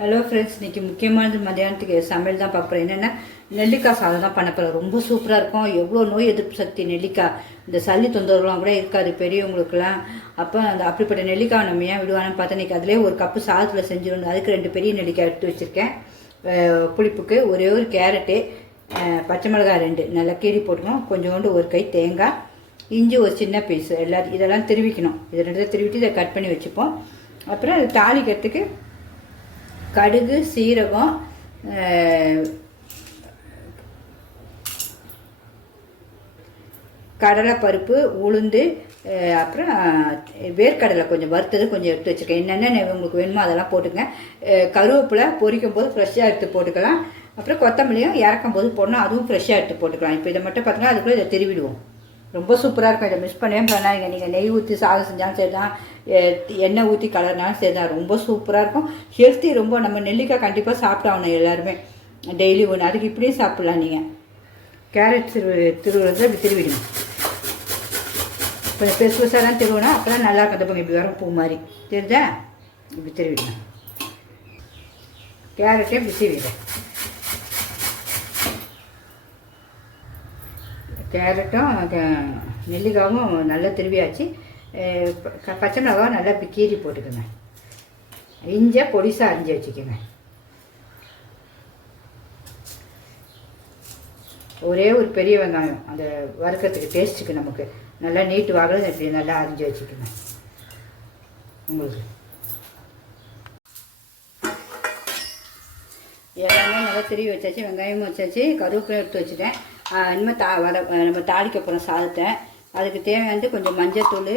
Hello friends இன்னைக்கு முக்கியமானது மதியானத்துக்கு சமையல் தான் பார்க்குறேன் என்னென்னா நெல்லிக்காய் சாதம் தான் பண்ண போகிறேன் ரொம்ப சூப்பராக இருக்கும். எவ்வளோ நோய் எதிர்ப்பு சக்தி நெல்லிக்காய். இந்த சளி தொந்தரவுலாம் கூட இருக்காது பெரியவங்களுக்குலாம் அப்போ அந்த அப்படிப்பட்ட நெல்லிக்காய் நம்ம ஏன் விடுவானு பார்த்தா இன்னைக்கு அதிலே ஒரு கப்பு சாதத்தில் செஞ்சிடணும். அதுக்கு ரெண்டு பெரிய நெல்லிக்காய் எடுத்து வச்சுருக்கேன். புளிப்புக்கு ஒரே ஒரு கேரட்டு பச்சை மிளகாய் ரெண்டு. நல்லா கீறி போட்டுக்கணும். கொஞ்சோண்டு ஒரு கை தேங்காய் இஞ்சி ஒரு சின்ன பீஸ் எல்லாத்தையும் இதெல்லாம் திருவிக்கணும். இதை ரெண்டு திருவிட்டு இதை கட் பண்ணி வச்சுப்போம். அப்புறம் அது தாளிக்கிறதுக்கு கடுகு சீரகம் கடலைப்பருப்பு உளுந்து அப்புறம் வேர்க்கடலை கொஞ்சம் வறுத்தது கொஞ்சம் எடுத்து வச்சுருக்கேன். என்னென்ன உங்களுக்கு வேணுமோ அதெல்லாம் போட்டுக்கங்க கருவேப்பிலை பொரிக்கும் போது ஃப்ரெஷ்ஷாக எடுத்து போட்டுக்கலாம். அப்புறம் கொத்தமல்லியும் இறக்கும் போது போடணும். அதுவும் ஃப்ரெஷ்ஷாக எடுத்து போட்டுக்கலாம். இப்போ இதை மட்டும் பார்த்தீங்கன்னா அதுக்குள்ளே இதை திருவிடுவோம். ரொம்ப சூப்பராக இருக்கும். இதை மிஸ் பண்ணவே பண்ணாதீங்க நீங்கள் நெய் ஊற்றி சாதம் செஞ்சாலும் சரி தான் எண்ணெய் ஊற்றி கலர்னாலும் சரி தான் ரொம்ப சூப்பராக இருக்கும். ஹெல்த்தி ரொம்ப நம்ம நெல்லிக்காய் கண்டிப்பாக சாப்பிட்டாகணும் எல்லாருமே. டெய்லி ஒன்று அதுக்கு இப்படியும் சாப்பிட்லாம் நீங்கள் கேரட் திரு திருவுறது இப்படி திருவிடுங்க. கொஞ்சம் பெருசு பெருசாக தான் திருவினா அப்போ தான் நல்லா இருக்கும். அந்த இப்படி வரும் பூ மாதிரி. தெரிஞ்சா இப்படி திருவிடுங்க. கேரட்டே இப்படி திருவிடுறேன் கேரட்டும் நெல்லிக்காயும் நெல்லிக்காவும் நல்லா திருவியாச்சு. பச்சை மிளகாவும் நல்லா இப்படி கீறி போட்டுக்கோங்க. இஞ்சை பொடிசாக அரிஞ்சு வச்சுக்கோங்க. ஒரே ஒரு பெரிய வெங்காயம் அந்த வறுக்கிறதுக்கு டேஸ்ட்டுக்கு நமக்கு. நல்லா நீட்டு வாகல இப்படி நல்லா அரிஞ்சு வச்சுக்கோங்க. உங்களுக்கு. எல்லாமே நல்லா திருவி வச்சாச்சு வெங்காயமும் வச்சாச்சு கருவேப்பிலை எடுத்து வச்சுட்டேன். இனிமேல் தா வர நம்ம தாளிக்க போகிறோம் சாதத்தை. அதுக்கு தேவையானது கொஞ்சம் மஞ்சத்தூள்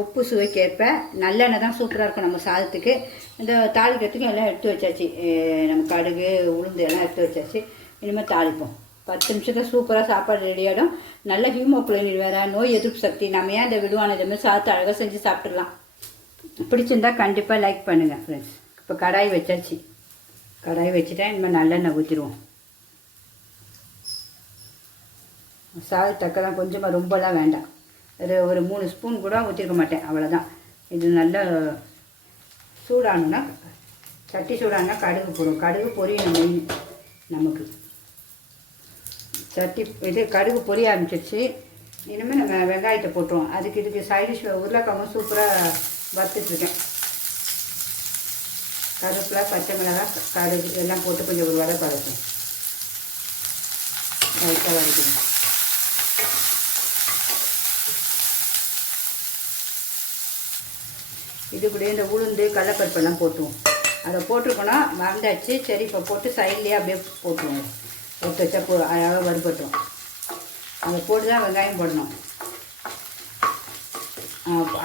உப்பு சுவைக்கேற்ப நல்லெண்ணெய் தான் சூப்பராக இருக்கும் நம்ம சாதத்துக்கு. இந்த தாளிக்கிறதுக்கு எல்லாம் எடுத்து வச்சாச்சு. நம்ம கடுகு உளுந்து எல்லாம் எடுத்து வச்சாச்சு. இனிமேல் தாளிப்போம். பத்து நிமிஷத்தில் சூப்பராக சாப்பாடு ரெடியாகிடும் நல்ல ஹீமோகுளோபின் வேறு நோய் எதிர்ப்பு சக்தி. நம்ம ஏன் இந்த விடுவான இதுமாதிரி சாதத்தை அழகாக செஞ்சு சாப்பிட்றலாம் பிடிச்சிருந்தா கண்டிப்பாக லைக் பண்ணுங்கள் ஃப்ரெண்ட்ஸ் இப்போ கடாய் வச்சாச்சு. கடாய் வச்சுட்டா இனிமேல் நல்லெண்ணெய் ஊற்றிடுவோம் சாதம் தக்கலாம் கொஞ்சமாக ரொம்பலாம் வேண்டாம். ஒரு ஒரு மூணு ஸ்பூன் கூட ஊற்றிருக்க மாட்டேன். அவ்வளோதான் இது நல்லா சூடானுன்னா சட்டி சூடானா கடுகு போடும் கடுகு பொரியணும் மெயின் நமக்கு. சட்டி இது கடுகு பொரிய ஆரம்பிச்சிருச்சு. இனிமேல் நம்ம வெங்காயத்தை போட்டுருவோம். அதுக்கு இதுக்கு சைடிஷ் உருளைக்கிழங்கும் சூப்பராக வறுத்துட்ருக்கேன். கருப்பில் பச்சை மிளகாய் கடுகு எல்லாம் போட்டு கொஞ்சம் ஒரு வடை பழக்கும் லைட்டாக வதக்கணும் இது கூட இந்த உளுந்து கடலப்பருப்பெல்லாம் போட்டுவோம். அதை போட்டிருக்கோன்னா வந்தாச்சு சரி இப்போ போட்டு சைட்லேயே அப்படியே போட்டுருவோம். போட்டு வச்சா போ அழகாக வறுபட்டோம் அதை போட்டு தான் வெங்காயம் போடணும்.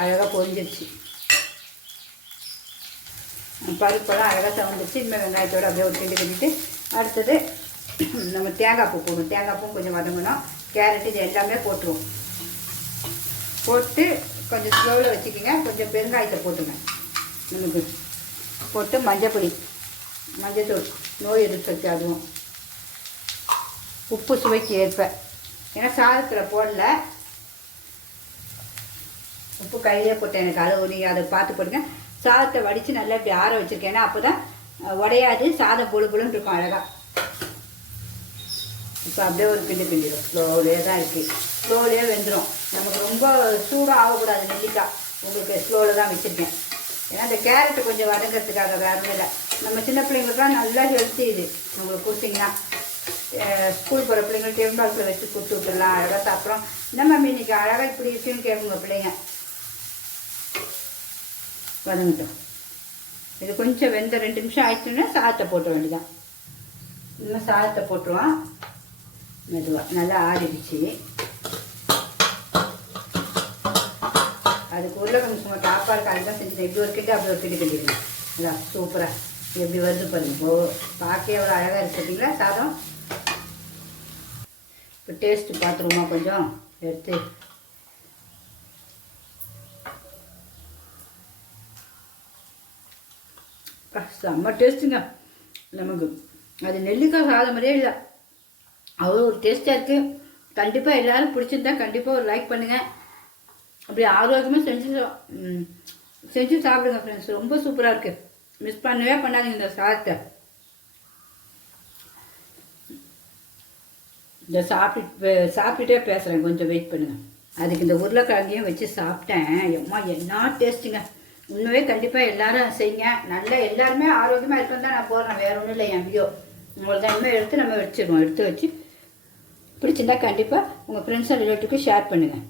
அழகாக பொரிஞ்சிருச்சு. பருப்பெல்லாம் அழகாக தவந்துச்சு இனிமேல் வெங்காயத்தோடு அப்படியே ஒரு கிண்டு கட்டிட்டு அடுத்தது நம்ம தேங்காய் பூ போடணும். தேங்காய் பூ கொஞ்சம் வதங்கணும். கேரட்டு இது எல்லாமே போட்டுருவோம். போட்டு கொஞ்சம் ஸ்லோவில் வச்சுக்கோங்க. கொஞ்சம் பெருங்காயத்தை போட்டுங்க. நமக்கு போட்டு மஞ்சப்பொடி மஞ்சத்தூள் நோய் எதிர்ப்பு சக்தி அதுவும். உப்பு சுவைக்கு ஏற்ப. ஏன்னா சாதத்தில் போடல. உப்பு கையிலே போட்டேன் எனக்கு. அளவு நீங்கள் அதை பார்த்து போடுங்க. சாதத்தை வடித்து நல்லா இப்படி ஆற வச்சுருக்கேன். ஏன்னா அப்போ தான் உடையாது. சாதம் பொழு பொழுன்னு இருக்கும் அழகாக இப்போ அப்படியே ஒரு பிண்டு பிண்டிடும் ஸ்லோவிலே தான் இருக்குது ஸ்லோவிலே வெந்துடும் நமக்கு ரொம்ப சூடாக ஆகக்கூடாது நெல்லிக்காய். உங்களுக்கு ஸ்லோவில் தான் வச்சுருக்கேன். ஏன்னா இந்த கேரட்டு கொஞ்சம் வதங்கிறதுக்காக வேறு இல்லை. நம்ம சின்ன பிள்ளைங்களுக்குலாம் நல்லா ஹெல்த்தி இது. உங்களுக்கு கொடுத்தீங்கன்னா ஸ்கூல் போகிற பிள்ளைங்க டிஃபன் பாக்ஸில் வச்சு கொடுத்து விட்டுடலாம். அழகாக சாப்பிட்றோம். இந்த இன்னைக்கு அழகாக இப்படி இருக்குன்னு கேட்குங்க பிள்ளைங்க. வதங்கட்டும். இது கொஞ்சம் வெந்த ரெண்டு நிமிஷம் ஆயிடுச்சுன்னா சாதத்தை போட்ட வேண்டியதான் இன்னும் சாதத்தை போட்டுருவான் மெதுவாக நல்லா ஆறிடுச்சு. அதுக்கு உருளைக்கிழங்கு சும்மா டாப்பாக இருக்கு அதுதான் செஞ்சு எப்படி ஒரு கிட்ட அப்படி ஒரு கிட்ட கட்டிடுங்க சூப்பராக எப்படி வருது பாருங்க. இப்போ எவ்வளோ அழகாக இருக்கு பார்த்தீங்களா? சாதம்? இப்போ டேஸ்ட்டு பார்த்துருவோமா கொஞ்சம்? எடுத்து. செம்ம டேஸ்ட்டுங்க நமக்கு. அது நெல்லிக்காய் சாதம் மாதிரியே இல்லை. அவ்வளோ ஒரு டேஸ்ட்டாக இருக்குது கண்டிப்பாக எல்லோரும் பிடிச்சிருந்தா கண்டிப்பாக ஒரு லைக் பண்ணுங்கள் அப்படி ஆரோக்கியமாக செஞ்சு சா- செஞ்சு சாப்பிடுங்க ஃப்ரெண்ட்ஸ் ரொம்ப சூப்பராக இருக்குது மிஸ் பண்ணவே பண்ணாதீங்க இந்த சாதத்தை இந்த சாப்பிட்டு சாப்பிட்டுட்டே பேசுகிறேன் கொஞ்சம் வெயிட் பண்ணுங்கள் அதுக்கு இந்த உருளைக்கிழங்கையும் வச்சு சாப்பிட்டேன். எம்மா என்ன டேஸ்ட்டுங்க உண்மையே கண்டிப்பாக எல்லாரும் செய்யுங்க. நல்லா எல்லாருமே ஆரோக்கியமாக இருக்கணும் தான் நான் போடுறேன் வேற ஒன்றும் இல்லை என் வீடியோ உங்களுக்கு தான் இனிமேல் எடுத்து நம்ம வச்சிருவோம். எடுத்து வச்சு பிடிச்சிருந்தா கண்டிப்பாக உங்கள் ஃப்ரெண்ட்ஸ் அண்ட் ரிலேட்டிவ்க்கு ஷேர் பண்ணுங்கள்